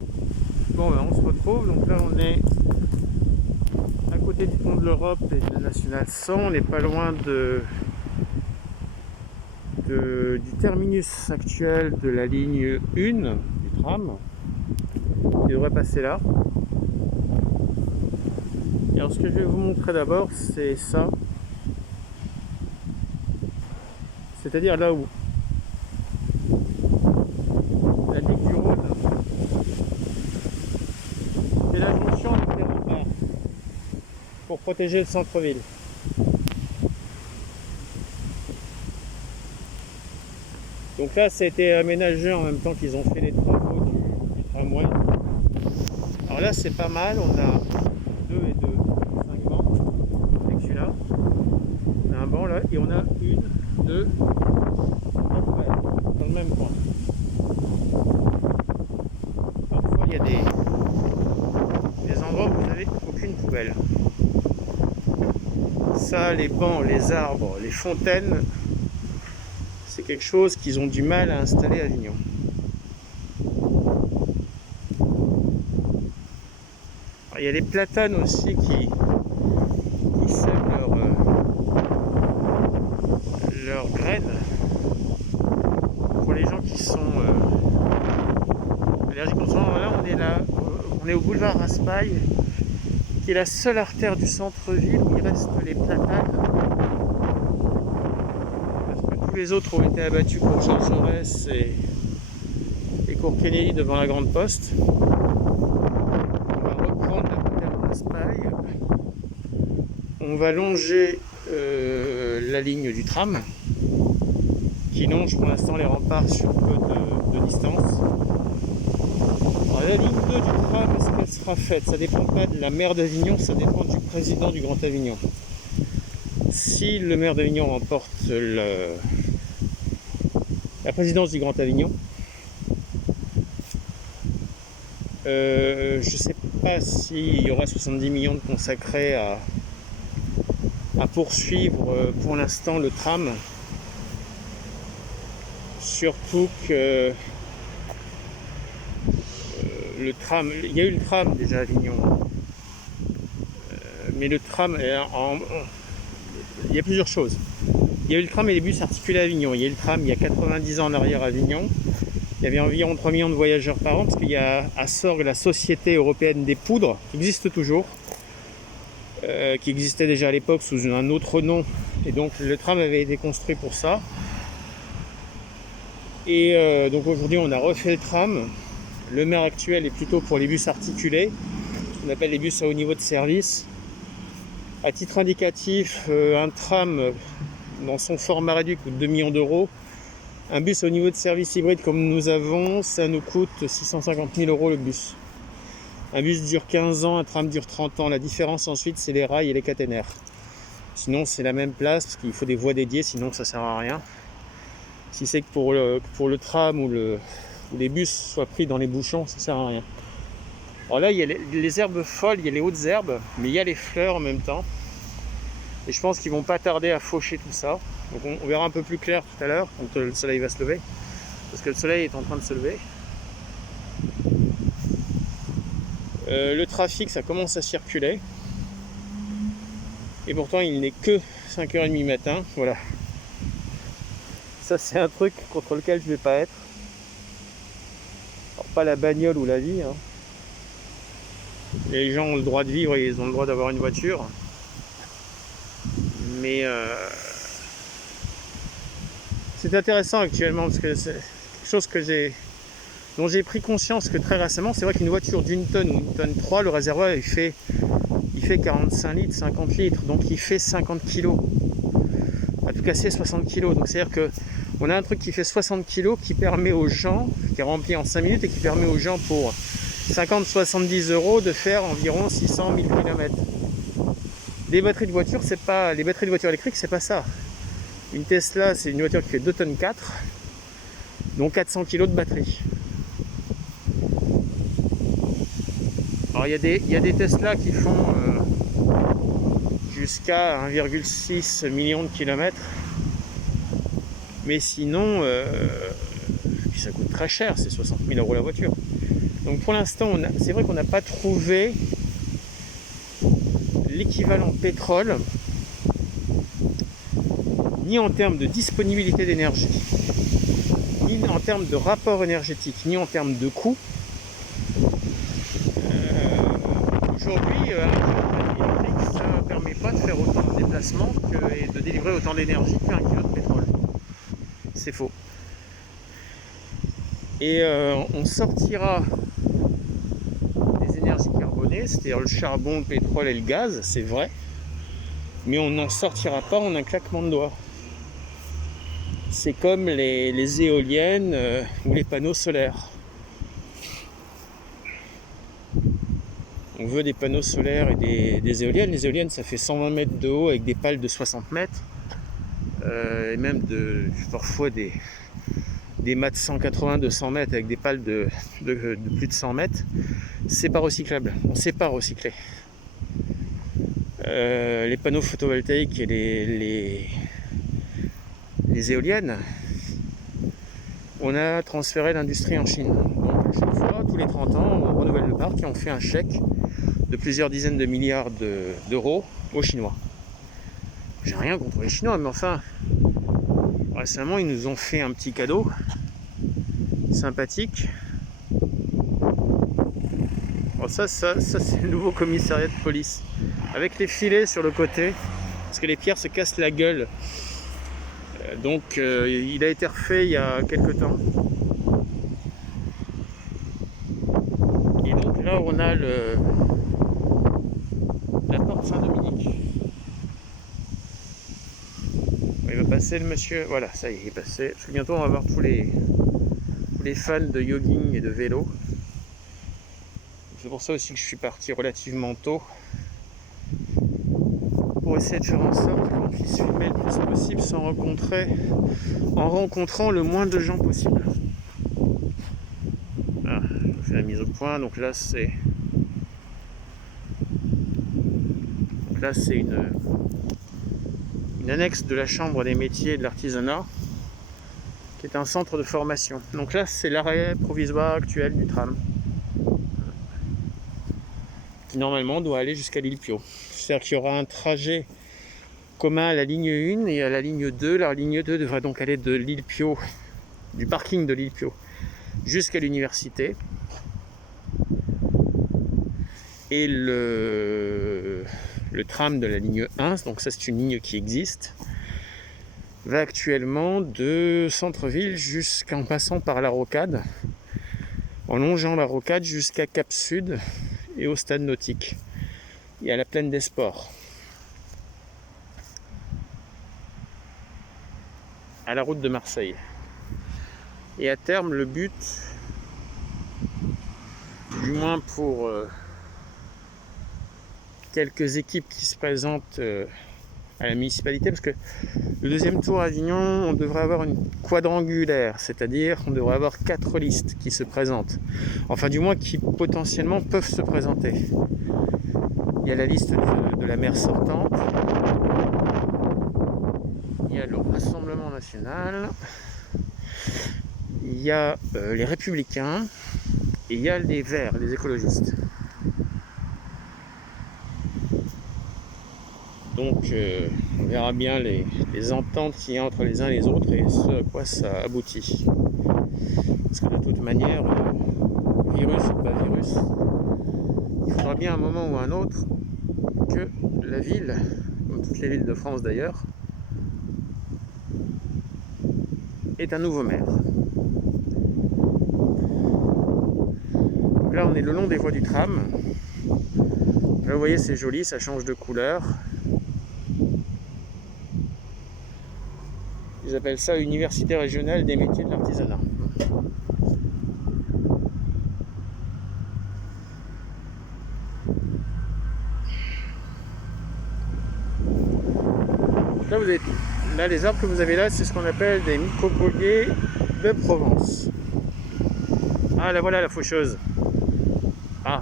Bon, ben, on se retrouve. Donc là, on est à côté du pont de l'Europe et de la Nationale 100. On n'est pas loin du terminus actuel de la ligne 1 du tram. Il devrait passer là. Et alors, ce que je vais vous montrer d'abord, c'est ça. C'est-à-dire là où la digue du Rhône et la jonction avec les remparts pour protéger le centre-ville. Donc là, ça a été aménagé en même temps qu'ils ont fait les travaux du tramway. Alors là, c'est pas mal. On a 2 et 2, 5 bancs avec celui-là. On a un banc là et on a 1, 2, 3 poubelles dans le même coin. Parfois, il y a des endroits où vous n'avez aucune poubelle. Ça, les bancs, les arbres, les fontaines, c'est quelque chose qu'ils ont du mal à installer à Avignon. Alors, il y a les platanes aussi qui sèment leurs graines pour les gens qui sont allergiques. Là, on est au boulevard Raspail, qui est la seule artère du centre-ville où il reste les platanes. Parce que tous les autres ont été abattus pour Jean Jaurès et cours Kennedy devant la Grande Poste. On va reprendre l'artère Raspail. On va longer la ligne du tram qui longe pour l'instant les remparts sur peu de distance. Alors, la ligne 2 du tram, est-ce qu'elle sera faite? Ça ne dépend pas de la maire d'Avignon, ça dépend du président du Grand Avignon. Si le maire d'Avignon remporte la présidence du Grand Avignon, je ne sais pas s'il y aura 70 millions de consacrés à poursuivre pour l'instant le tram. Surtout que le tram, il y a eu le tram déjà à Avignon, mais le tram, il y a plusieurs choses. Il y a eu le tram et les bus articulés à Avignon. Il y a eu le tram il y a 90 ans en arrière à Avignon. Il y avait environ 3 millions de voyageurs par an, parce qu'il y a à Sorgues la Société Européenne des Poudres, qui existe toujours, qui existait déjà à l'époque sous un autre nom. Et donc le tram avait été construit pour ça. Et donc aujourd'hui on a refait le tram. Le maire actuel est plutôt pour les bus articulés, ce qu'on appelle les bus à haut niveau de service. À titre indicatif, un tram dans son format réduit coûte 2 millions d'euros. Un bus au niveau de service hybride comme nous avons, ça nous coûte 650 000 euros le bus. Un bus dure 15 ans, un tram dure 30 ans. La différence ensuite, c'est les rails et les caténaires. Sinon, c'est la même place, parce qu'il faut des voies dédiées, sinon ça sert à rien. Si c'est que pour le tram ou les bus soient pris dans les bouchons, ça sert à rien. Alors là, il y a les herbes folles, il y a les hautes herbes, mais il y a les fleurs en même temps. Et je pense qu'ils vont pas tarder à faucher tout ça. Donc on verra un peu plus clair tout à l'heure, quand le soleil va se lever. Parce que le soleil est en train de se lever. Le trafic, ça commence à circuler. Et pourtant, il n'est que 5h30 matin. Voilà. Ça, c'est un truc contre lequel je ne vais pas être. Alors, pas la bagnole ou la vie. Hein. Les gens ont le droit de vivre et ils ont le droit d'avoir une voiture. Mais c'est intéressant actuellement parce que c'est quelque chose dont j'ai pris conscience que très récemment. C'est vrai qu'une voiture d'une tonne ou une tonne 3, le réservoir il fait 45 litres, 50 litres, donc il fait 50 kg. À tout casser 60 kg. Donc c'est à dire qu'on a un truc qui fait 60 kg qui permet aux gens, qui est rempli en 5 minutes et qui permet aux gens pour 50-70 euros de faire environ 600 000 km. Les batteries de voiture, les batteries de voiture électriques, c'est pas ça. Une Tesla, c'est une voiture qui fait 2 tonnes 4, dont 400 kg de batterie. Alors il y a des Tesla qui font jusqu'à 1,6 million de kilomètres. Mais sinon, puis ça coûte très cher, c'est 60 000 euros la voiture. Donc pour l'instant, c'est vrai qu'on n'a pas trouvé l'équivalent pétrole, ni en termes de disponibilité d'énergie, ni en termes de rapport énergétique, ni en termes de coût. Aujourd'hui, un kilo électrique, ça ne permet pas de faire autant de déplacements et de délivrer autant d'énergie qu'un kilo de pétrole. C'est faux. Et on sortira des énergies carbonées, c'est-à-dire le charbon, le pétrole et le gaz, c'est vrai, mais on n'en sortira pas en un claquement de doigts. C'est comme les éoliennes ou les panneaux solaires. On veut des panneaux solaires et des éoliennes. Les éoliennes, ça fait 120 mètres de haut avec des pales de 60 mètres. Et même parfois des mâts de 180-200 mètres avec des pales de plus de 100 mètres. C'est pas recyclable. On ne sait pas recycler. Les panneaux photovoltaïques et les éoliennes, on a transféré l'industrie en Chine. Donc chaque fois, tous les 30 ans, on renouvelle le parc et on fait un chèque de plusieurs dizaines de milliards d'euros aux Chinois. J'ai rien contre les Chinois, mais enfin, récemment, ils nous ont fait un petit cadeau sympathique. Bon, ça c'est le nouveau commissariat de police. Avec les filets sur le côté, parce que les pierres se cassent la gueule. Donc il a été refait il y a quelques temps. Et donc là on a la porte Saint-Dominique. Il va passer le monsieur, voilà, ça y est, il est passé. Parce que bientôt on va voir tous les fans de jogging et de vélo. C'est pour ça aussi que je suis parti relativement tôt. Pour essayer de faire en sorte qu'on puisse filmer le plus possible en rencontrant le moins de gens possible. Voilà, je fais la mise au point. Donc là c'est une annexe de la Chambre des métiers et de l'artisanat, qui est un centre de formation. Donc là c'est l'arrêt provisoire actuel du tram, qui normalement doit aller jusqu'à l'île Piau. C'est-à-dire qu'il y aura un trajet commun à la ligne 1 et à la ligne 2. La ligne 2 devrait donc aller de l'île Piau, du parking de l'île Piau, jusqu'à l'université. Et le tram de la ligne 1, donc ça c'est une ligne qui existe, va actuellement de centre-ville jusqu'en passant par la Rocade, en longeant la Rocade jusqu'à Cap Sud et au stade nautique et à la plaine des sports, à la route de Marseille. Et à terme, le but, du moins pour quelques équipes qui se présentent à la municipalité, parce que le deuxième tour à Avignon, on devrait avoir une quadrangulaire, c'est-à-dire on devrait avoir 4 listes qui se présentent, enfin du moins qui potentiellement peuvent se présenter. Il y a la liste de la maire sortante, il y a le Rassemblement National, il y a les Républicains et il y a les Verts, les écologistes. Donc on verra bien les ententes qu'il y a entre les uns et les autres et ce à quoi ça aboutit. Parce que de toute manière, virus ou pas virus, il faudra bien un moment ou un autre que la ville, comme toutes les villes de France d'ailleurs, ait un nouveau maire. Donc là on est le long des voies du tram. Là vous voyez c'est joli, ça change de couleur. Ils appellent ça Université régionale des métiers de l'artisanat. Là, les arbres que vous avez là, c'est ce qu'on appelle des mycopodiées de Provence. Ah, là voilà la faucheuse. Ah.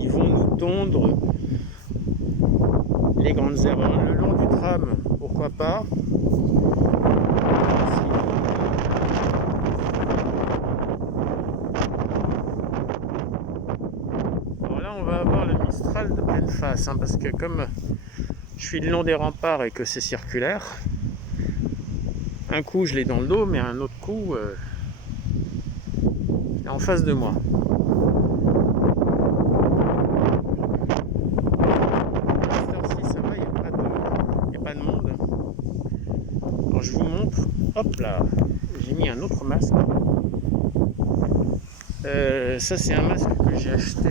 Ils vont nous tondre les grandes herbes. Le long du tram, pourquoi pas. de pleine face, hein, parce que comme je suis le long des remparts et que c'est circulaire, un coup je l'ai dans le dos, mais un autre coup il est en face de moi. À cette heure-ci, ça va, il n'y a pas de monde. Alors je vous montre, hop là, j'ai mis un autre masque. Ça c'est un masque que j'ai acheté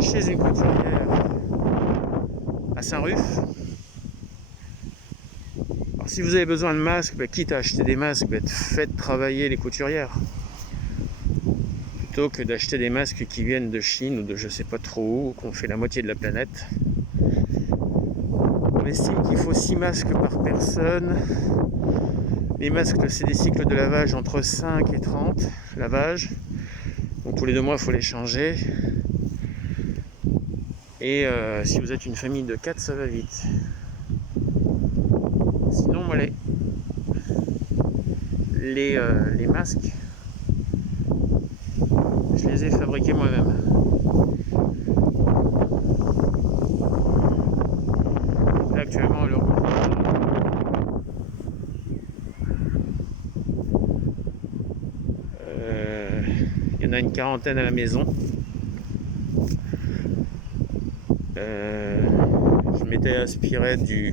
chez une couturière à Saint-Ruf. Alors si vous avez besoin de masques, quitte à acheter des masques, faites travailler les couturières plutôt que d'acheter des masques qui viennent de Chine ou de je sais pas trop où, qu'on fait la moitié de la planète. On estime qu'il faut 6 masques par personne. Les masques, c'est des cycles de lavage entre 5 et 30 lavages. Donc tous les 2 mois, il faut les changer. Et si vous êtes une famille de 4, ça va vite. Sinon, moi, les masques, je les ai fabriqués moi-même. Là, actuellement, le rouge, il y en a une quarantaine à la maison. Je m'étais inspiré du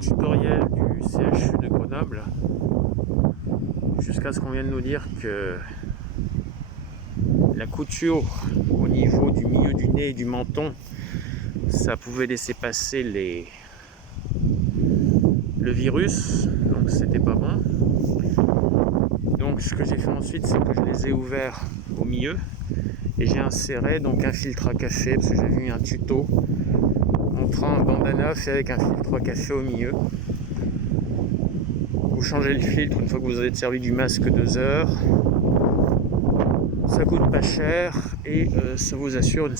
tutoriel du CHU de Grenoble, jusqu'à ce qu'on vienne nous dire que la couture au niveau du milieu du nez et du menton, ça pouvait laisser passer le virus, donc c'était pas bon. Donc ce que j'ai fait ensuite, c'est que je les ai ouverts au milieu et j'ai inséré donc un filtre à café, parce que j'ai vu un tuto montrant un bandana fait avec un filtre à café au milieu. Vous changez le filtre une fois que vous avez servi du masque 2 heures. Ça coûte pas cher et ça vous assure un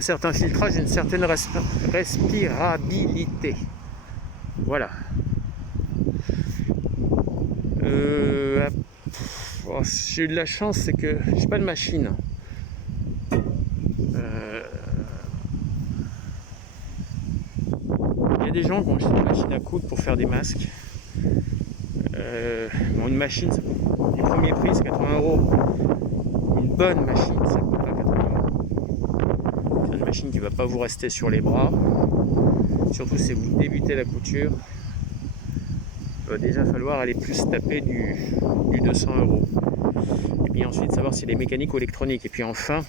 certain filtrage, une certaine respirabilité. Voilà. J'ai eu de la chance, c'est que j'ai pas de machine. Il y a des gens qui ont acheté des machines à coudre pour faire des masques. Une machine, ça coûte, les premiers prix c'est 80 €. Une bonne machine, ça coûte pas 80 €. C'est une machine qui ne va pas vous rester sur les bras. Surtout si vous débutez la couture, il va déjà falloir aller plus taper du 200 €. Et puis ensuite savoir si elle est mécanique ou électronique. Et puis enfin,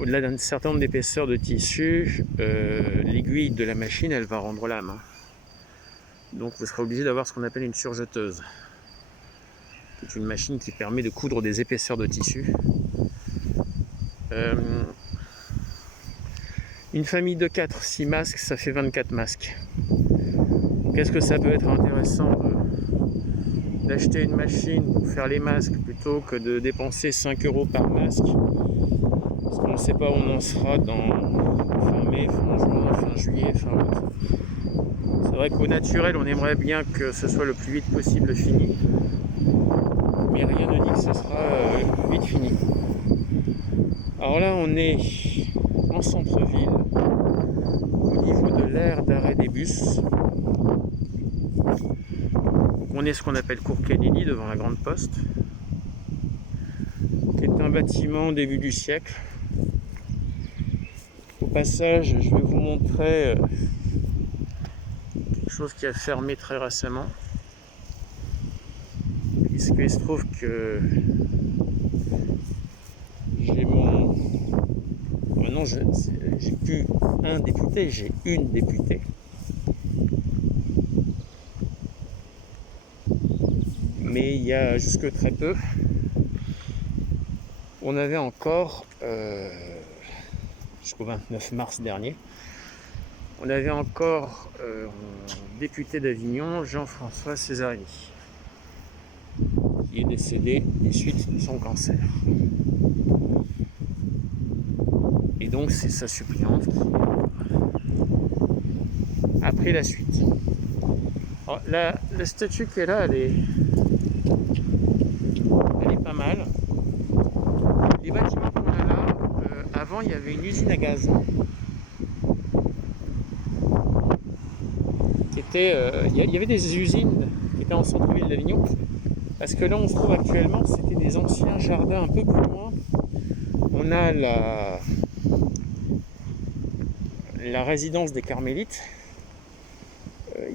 au-delà d'un certain nombre d'épaisseurs de tissu, l'aiguille de la machine elle va rendre l'âme. Donc vous serez obligé d'avoir ce qu'on appelle une surjeteuse, qui est une machine qui permet de coudre des épaisseurs de tissu. Une famille de 4, 6 masques, ça fait 24 masques. Donc est-ce que ça peut être intéressant d'acheter une machine pour faire les masques plutôt que de dépenser 5 € par masque? Parce qu'on ne sait pas où on en sera dans fin mai, fin juin, fin juillet, fin août. C'est vrai qu'au naturel, on aimerait bien que ce soit le plus vite possible fini, mais rien ne dit que ce sera vite fini. Alors là, on est en centre-ville, au niveau de l'aire d'arrêt des bus. Donc on est ce qu'on appelle Cours Kennedy, devant la Grande Poste, qui est un bâtiment au début du siècle. Au passage, je vais vous montrer quelque chose qui a fermé très récemment, puisqu'il se trouve que j'ai maintenant j'ai plus un député, j'ai une députée. Mais il y a jusque très peu, on avait encore, jusqu'au 29 mars dernier, on avait encore député d'Avignon, Jean-François Césarini, qui est décédé des suites de son cancer. Et donc c'est sa suppléante qui a pris la suite. Alors, la statue qui est là, elle est y avait une usine à gaz qui était, il y avait des usines qui étaient en centre-ville d'Avignon, parce que là on se trouve actuellement, c'était des anciens jardins un peu plus loin. On a la résidence des Carmélites.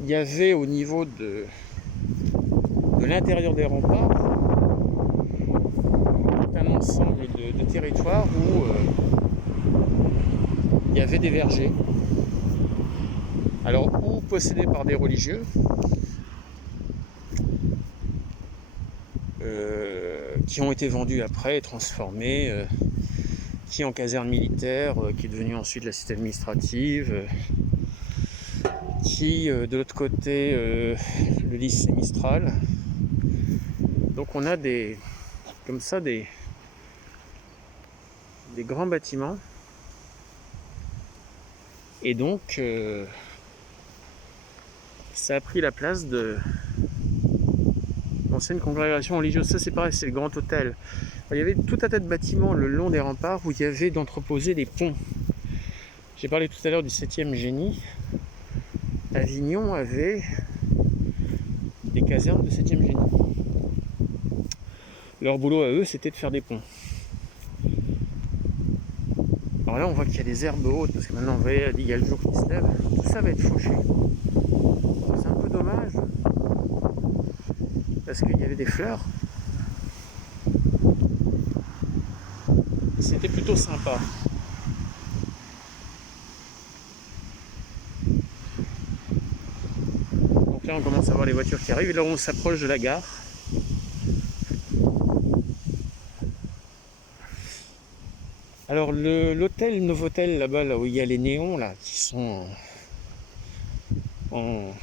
Il y avait au niveau de l'intérieur des remparts un ensemble de territoires où il y avait des vergers. Alors, ou possédés par des religieux, qui ont été vendus après et transformés, qui en caserne militaire, qui est devenue ensuite la cité administrative, qui de l'autre côté le lycée Mistral. Donc on a comme ça des grands bâtiments, et donc ça a pris la place de l'ancienne congrégation religieuse. Ça c'est pareil, c'est le grand hôtel. Il y avait tout un tas de bâtiments le long des remparts où il y avait d'entreposer des ponts. J'ai parlé tout à l'heure du 7e génie. Avignon avait des casernes de 7e génie. Leur boulot à eux, c'était de faire des ponts. Alors là, on voit qu'il y a des herbes hautes, parce que maintenant, vous voyez, il y a le jour qui se lève. Tout ça va être fauché. C'est un peu dommage, parce qu'il y avait des fleurs. C'était plutôt sympa. Donc là, on commence à voir les voitures qui arrivent, et là, on s'approche de la gare. Alors l'hôtel Novotel là-bas, là où il y a les néons là, qui sont en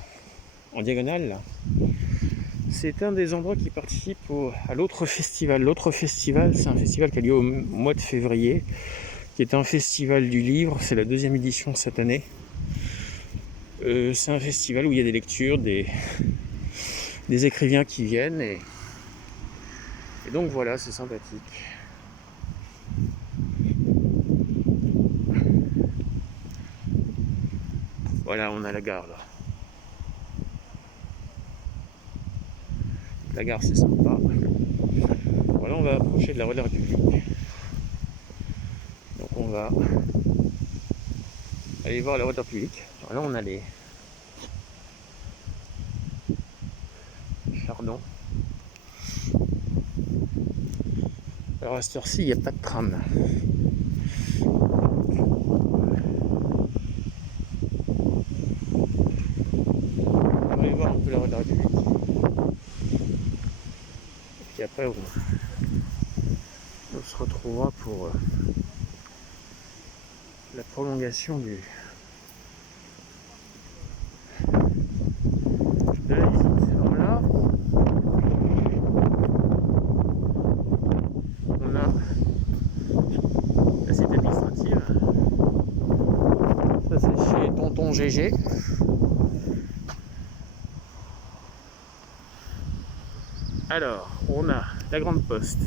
diagonale là, c'est un des endroits qui participe à l'autre festival. L'autre festival, c'est un festival qui a lieu au mois de février, qui est un festival du livre, c'est la 2e édition cette année. C'est un festival où il y a des lectures, des écrivains qui viennent, et donc voilà, c'est sympathique. Voilà, on a la gare là. La gare, c'est sympa. Voilà, on va approcher de la rue de la République. Donc on va aller voir la rue de la République. Alors là, on a les chardons. Alors à cette heure-ci, il n'y a pas de tram. On va aller voir un peu la rue de la République. Et puis après, on se retrouvera pour la prolongation de la visite. Alors là, on a la cité administrative. Ça, c'est chez Tonton GG. Alors, on a la Grande Poste,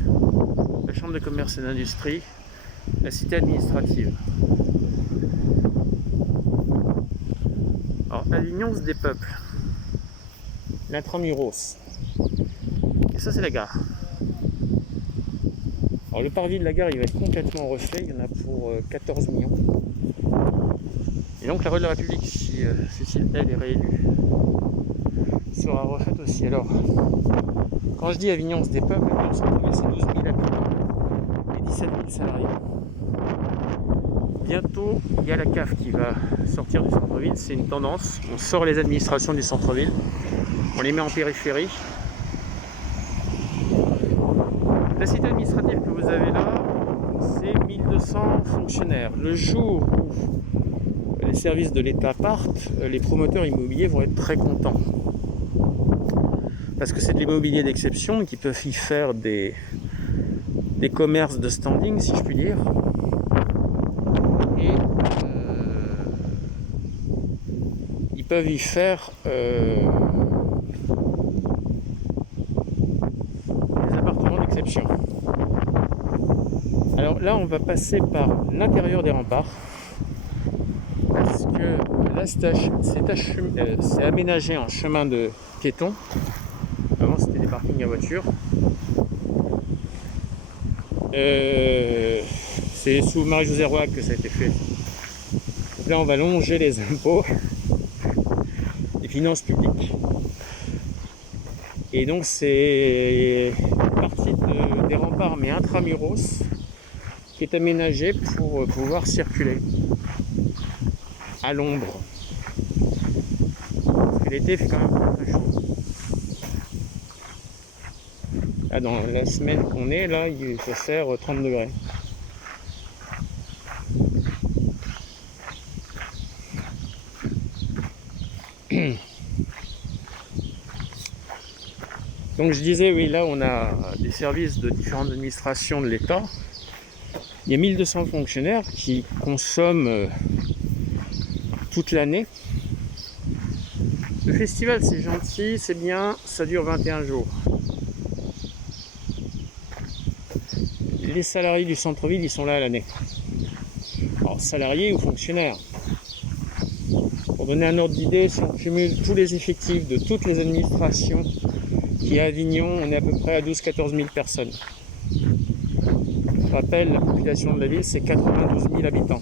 la Chambre de commerce et d'industrie, la cité administrative. Alors, Avignon se dépeuple. L'intramuros. Et ça, c'est la gare. Alors, le parvis de la gare, il va être complètement refait. Il y en a pour 14 millions. Et donc, la rue de la République, si Cécile, elle, est réélue, sera refaite aussi. Alors, quand je dis Avignon se dépeuple, c'est 12 000 habitants et 17 000 salariés. Bientôt, il y a la CAF qui va sortir du centre-ville. C'est une tendance. On sort les administrations du centre-ville, on les met en périphérie. La cité administrative que vous avez là, c'est 1200 fonctionnaires. Le jour où les services de l'État partent, les promoteurs immobiliers vont être très contents. Parce que c'est de l'immobilier d'exception, qui peuvent y faire des commerces de standing, si je puis dire. Et ils peuvent y faire des appartements d'exception. Alors Alors là, on va passer par l'intérieur des remparts parce que là, c'est aménagé en chemin de piétons. Avant, c'était des parkings à voitures. C'est sous Marie-Josée Roig que ça a été fait. Donc là, on va longer les impôts, les finances publiques. Et donc, c'est une partie des remparts, mais intramuros, qui est aménagée pour pouvoir circuler à l'ombre. Parce que l'été, il fait quand même très chaud. Là, dans la semaine qu'on est, là, il faut faire 30 degrés. Donc je disais, oui, là on a des services de différentes administrations de l'État. Il y a 1200 fonctionnaires qui consomment toute l'année. Le festival, c'est gentil, c'est bien, ça dure 21 jours. Les salariés du centre-ville, ils sont là à l'année. Alors, salariés ou fonctionnaires. Pour donner un ordre d'idée, si on cumule tous les effectifs de toutes les administrations qui est à Avignon, on est à peu près à 12-14 000 personnes. Je rappelle, la population de la ville, c'est 92 000 habitants.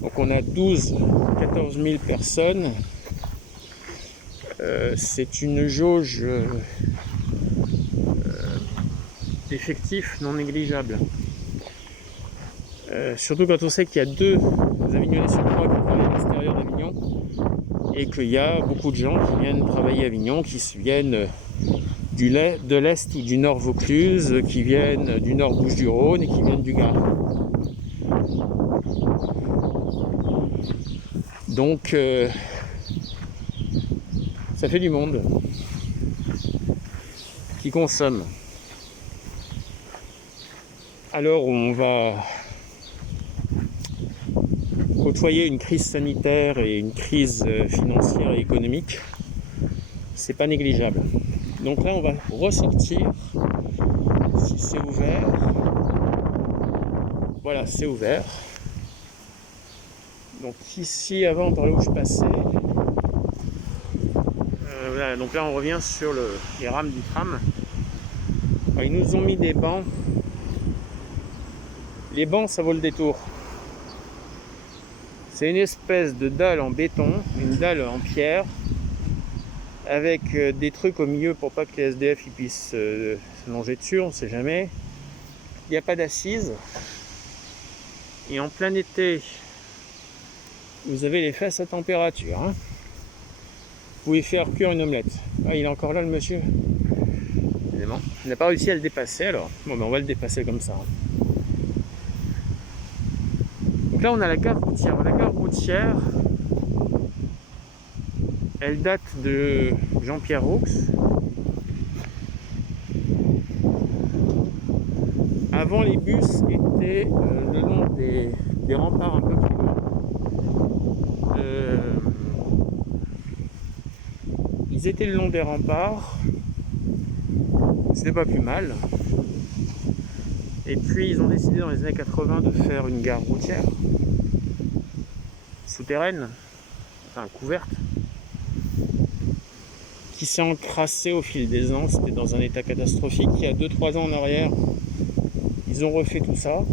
Donc on a 12-14 000 personnes. C'est une jauge d'effectifs non négligeable. Surtout quand on sait qu'il y a 2 Avignonnais sur 3 qui travaillent à l'extérieur d'Avignon et qu'il y a beaucoup de gens qui viennent travailler à Avignon, qui viennent de l'Est ou du Nord Vaucluse, qui viennent du Nord Bouches-du-Rhône et qui viennent du Gard. Donc ça fait du monde qui consomme. Alors on va côtoyer une crise sanitaire et une crise financière et économique, c'est pas négligeable. Donc là on va ressortir, si c'est ouvert, voilà, c'est ouvert. Donc ici, avant, par là où je passais, voilà, donc là on revient sur les rames du tram. Alors, ils nous ont mis des bancs. Les bancs, ça vaut le détour. C'est une espèce de dalle en béton, une dalle en pierre, avec des trucs au milieu pour pas que les SDF ils puissent se longer dessus, on sait jamais. Il n'y a pas d'assises. Et en plein été, vous avez les fesses à température. Hein. Vous pouvez faire cuire une omelette. Ah, il est encore là le monsieur. Évidemment. Il n'a pas réussi à le dépasser alors. Bon, ben on va le dépasser comme ça. Donc là on a la gare routière. La gare routière, elle date de Jean-Pierre Roux. Avant, les bus étaient le long des remparts un peu plus loin. Ils étaient le long des remparts. C'était pas plus mal. Et puis ils ont décidé dans les années 80 de faire une gare routière souterraine, enfin couverte, qui s'est encrassée au fil des ans. C'était dans un état catastrophique. Il y a 2-3 ans en arrière, ils ont refait tout ça.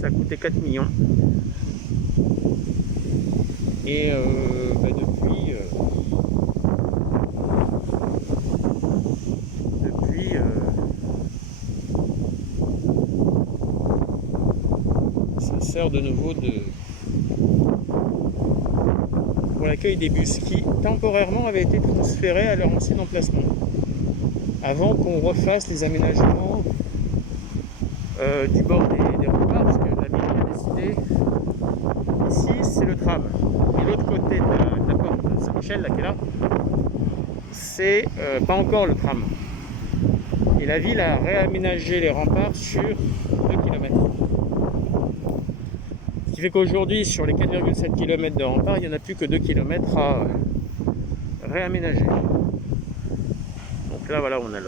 Ça a coûté 4 millions. Et depuis, ça sert de nouveau pour l'accueil des bus qui temporairement avaient été transférés à leur ancien emplacement avant qu'on refasse les aménagements du bord des remparts, parce que la ville a décidé ici c'est le tram et l'autre côté de la porte de Saint-Michel, là qui est là, c'est pas encore le tram. Et la ville a réaménagé les remparts sur 2 km. Ce qui fait qu'aujourd'hui, sur les 4,7 km de remparts, il n'y en a plus que 2 km à réaménager. Donc là, voilà, on a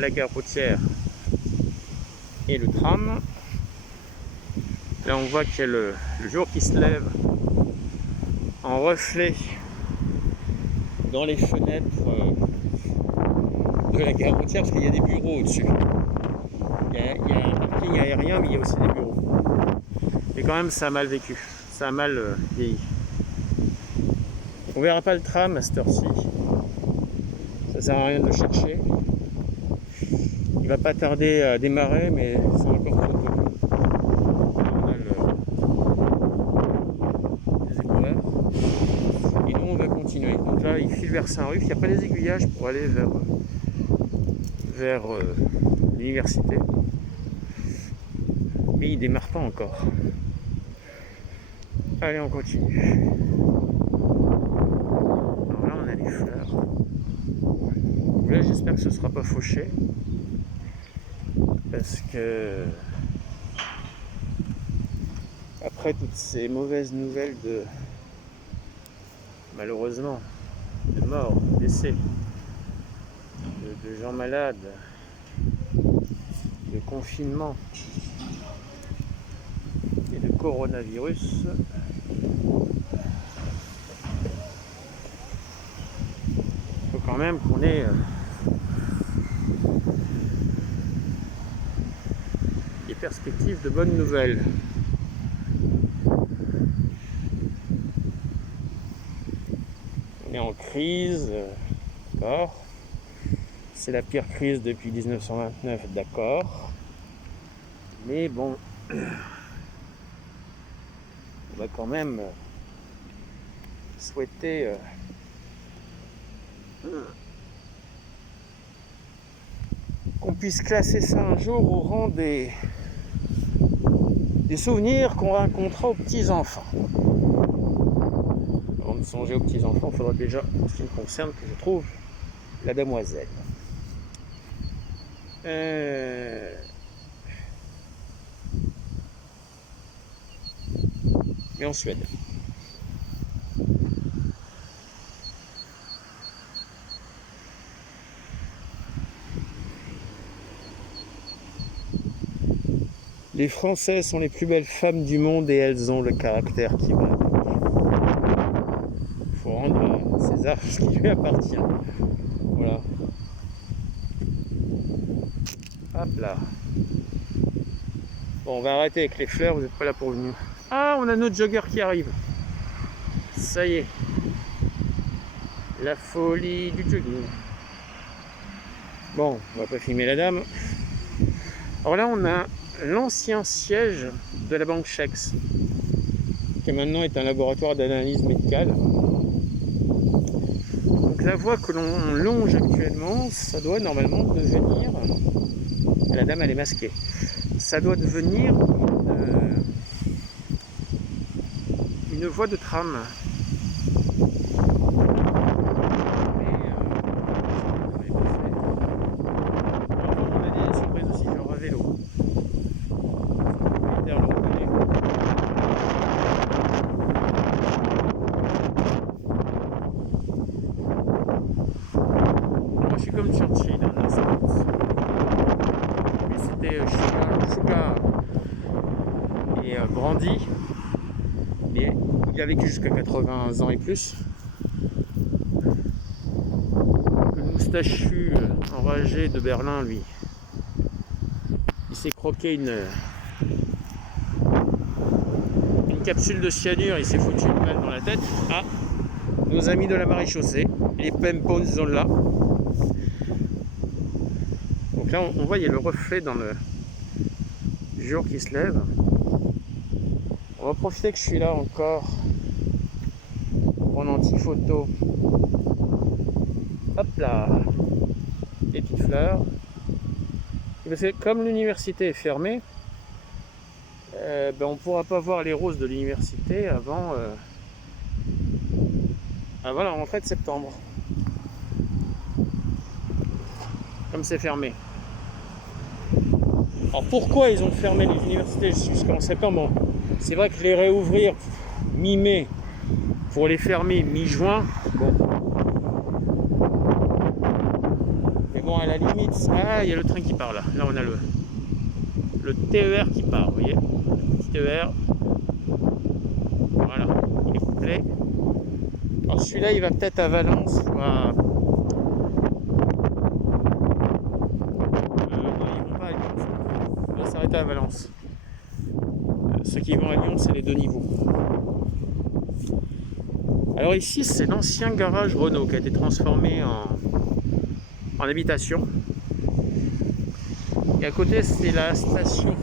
la gare routière et le tram. Là on voit qu'il y a le jour qui se lève en reflet dans les fenêtres de la gare routière, parce qu'il y a des bureaux au-dessus. Il y a un parking aérien, mais il y a aussi des bureaux. Mais quand même, ça a mal vécu, ça a mal vieilli. On verra pas le tram à cette heure-ci. Ça sert à rien de le chercher. Il va pas tarder à démarrer, mais c'est encore trop tôt. On a les éboueurs. Et nous, on va continuer. Donc là, il file vers Saint-Ruf. Il n'y a pas les aiguillages pour aller vers l'université. Mais il démarre pas encore. Allez, on continue. Alors là, on a les fleurs. Là, j'espère que ce ne sera pas fauché. Parce que après toutes ces mauvaises nouvelles de malheureusement de morts, de décès, de gens malades, de confinement et de coronavirus, il faut quand même qu'on ait des perspectives de bonnes nouvelles. On est en crise, d'accord. C'est la pire crise depuis 1929, d'accord. Mais bon, on va quand même souhaiter qu'on puisse classer ça un jour au rang des souvenirs qu'on racontera aux petits-enfants. Avant de songer aux petits-enfants, il faudra déjà, en ce qui me concerne, que je trouve la demoiselle. Mais en Suède. Les Français sont les plus belles femmes du monde et elles ont le caractère qui va. Il faut rendre à César ce qui lui appartient. Voilà. Hop là. Bon, on va arrêter avec les fleurs, vous n'êtes pas là pour venir. Ah, on a notre jogger qui arrive. Ça y est. La folie du jogging. Bon, on va pas filmer la dame. Alors là, on a l'ancien siège de la banque Chex, qui maintenant est un laboratoire d'analyse médicale. Donc la voie que l'on longe actuellement, ça doit normalement devenir... La dame, elle est masquée. Ça doit devenir une voie de tram. On a des surprises aussi, genre à vélo. Moi je suis comme Churchill dans un sens. Mais c'était Sugar et Brandy. Mais il a vécu jusqu'à 80 ans et plus. Le moustachu enragé de Berlin, lui, il s'est croqué une capsule de cyanure, il s'est foutu une balle dans la tête. Ah, nos amis de la maréchaussée, les Pempons sont là. Donc là, on voit, il y a le reflet dans le jour qui se lève. On va profiter que je suis là encore pour une anti-photo. Hop là, des petites fleurs. Et parce que comme l'université est fermée, on ne pourra pas voir les roses de l'université avant la rentrée de septembre. Comme c'est fermé. Alors pourquoi ils ont fermé les universités jusqu'en septembre? Bon, c'est vrai que les réouvrir mi-mai pour les fermer mi-juin, bon. Mais bon, à la limite, il y a le train qui part là. Là, on a le TER qui part, vous voyez, le petit TER. Voilà, il est complet. Alors celui-là, il va peut-être à Valence ou à... non, ils vont pas à Lyon. Il va s'arrêter à Valence. Ceux qui vont à Lyon, c'est les deux niveaux. Alors ici, c'est l'ancien garage Renault qui a été transformé en habitation. Et à côté, c'est la station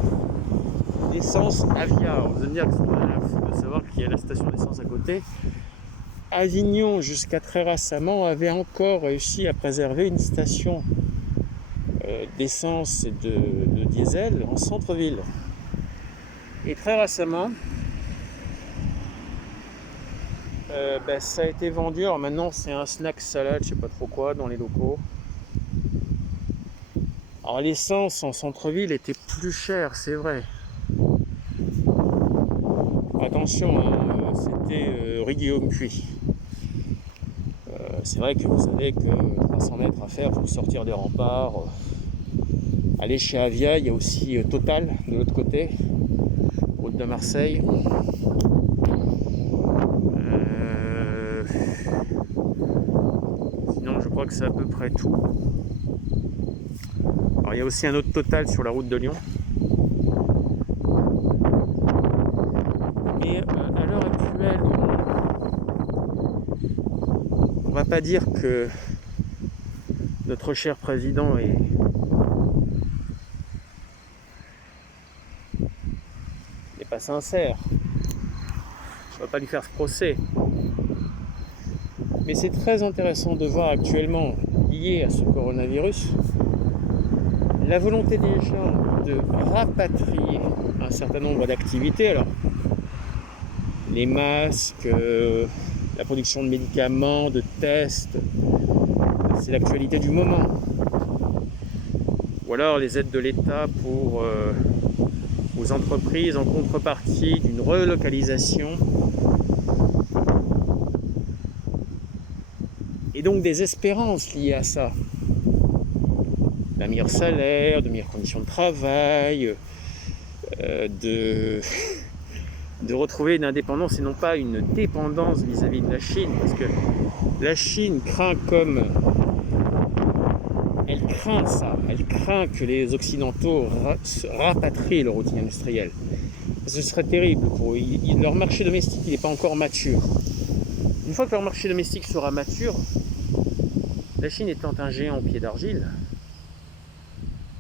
d'essence Avia. Alors, vous allez me dire que c'est pas la fou de savoir qu'il y a la station d'essence à côté. Avignon, jusqu'à très récemment, avait encore réussi à préserver une station d'essence et de diesel en centre-ville. Et très récemment, ça a été vendu. Alors maintenant, c'est un snack salade, je sais pas trop quoi, dans les locaux. Alors l'essence en centre-ville était plus chère, c'est vrai. Attention, hein, c'était rue Guillaume Puy. C'est vrai que vous savez que 300 mètres à faire pour sortir des remparts, aller chez Avia. Il y a aussi Total de l'autre côté, route de Marseille. Sinon, je crois que c'est à peu près tout. Alors, il y a aussi un autre Total sur la route de Lyon. Mais à l'heure actuelle, on va pas dire que notre cher président n'est pas sincère. Je ne vais pas lui faire ce procès. Mais c'est très intéressant de voir actuellement, lié à ce coronavirus, la volonté des gens de rapatrier un certain nombre d'activités. Alors, les masques, la production de médicaments, de tests, c'est l'actualité du moment. Ou alors les aides de l'État pour aux entreprises en contrepartie d'une relocalisation. Et donc des espérances liées à ça. D'un meilleur salaire, de meilleures conditions de travail, de retrouver une indépendance et non pas une dépendance vis-à-vis de la Chine. Parce que la Chine craint elle craint ça. Elle craint que les Occidentaux rapatrient leur outil industriel. Ce serait terrible pour eux. Leur marché domestique, il n'est pas encore mature. Une fois que leur marché domestique sera mature, la Chine étant un géant au pied d'argile,